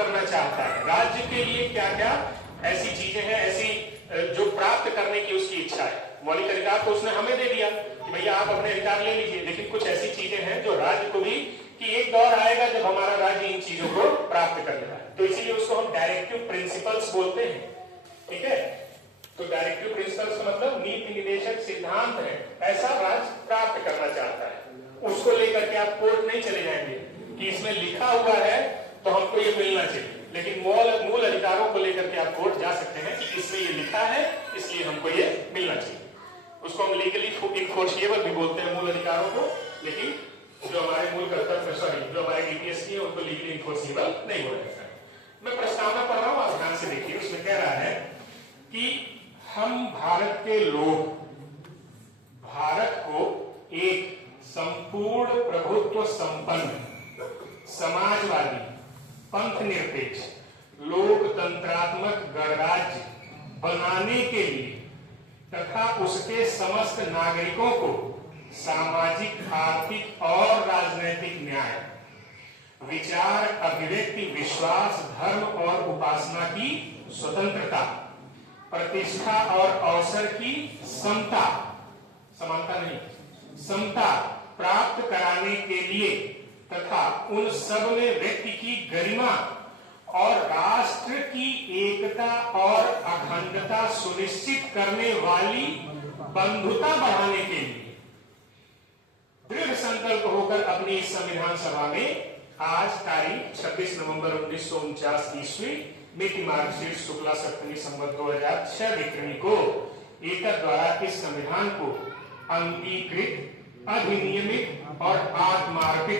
करना चाहता है, राज्य के लिए क्या क्या ऐसी चीजें हैं, ऐसी जो प्राप्त करने की उसकी इच्छा है। मौलिक अधिकार तो उसने हमें दे दिया कि भैया आप अपने अधिकार ले लीजिए, लेकिन कुछ ऐसी चीजें हैं जो राज्य को भी, कि एक दौर आएगा जब हमारा राज्य इन चीजों को प्राप्त कर लेगा, तो इसीलिए उसको हम डायरेक्टिव प्रिंसिपल्स बोलते हैं। ठीक है, तो डायरेक्टिव प्रिंसिपल्स का मतलब नीति निर्देशक सिद्धांत है, ऐसा राज्य प्राप्त करना चाहता है। उसको लेकर के आप कोर्ट नहीं चले जाएंगे कि इसमें लिखा हुआ है तो हमको ये मिलना चाहिए, लेकिन मूल अधिकारों को लेकर के आप कोर्ट जा सकते हैं कि इसमें ये लिखा है इसलिए हमको ये मिलना चाहिए। उसको हम लीगली इनफोर्सिएबल भी बोलते हैं मूल अधिकारों को, लेकिन जो हमारे मूल कर्तव्य, सॉरी, जो हमारे ईपीएससी है उनको लीगली इनफोर्सिएबल नहीं हो रहा है। मैं प्रस्तावना पढ़ रहा हूं, आप ध्यान से देखिए। उसमें कह रहा है कि हम भारत के लोग भारत को एक संपूर्ण प्रभुत्व संपन्न, समाजवादी, पंथ निरपेक्ष, लोकतंत्रात्मक गणराज्य बनाने के लिए तथा उसके समस्त नागरिकों को सामाजिक, आर्थिक और राजनैतिक न्याय, विचार, अभिव्यक्ति, विश्वास, धर्म और उपासना की स्वतंत्रता, प्रतिष्ठा और अवसर की समता, समानता नहीं, समता प्राप्त कराने के लिए तथा उन सब में व्यक्ति की गरिमा और राष्ट्र की एकता और अखंडता सुनिश्चित करने वाली बंधुता बढ़ाने के लिए दृढ़ संकल्प होकर अपनी इस संविधान सभा में आज तारीख 26 नवंबर 1949 ईस्वी मिति मार्गशीर्ष शुक्ला सप्तमी संवत 2006 विक्रमी को एकता द्वारा इस संविधान को अंगीकृत, अधिनियमित और आत्मार्पित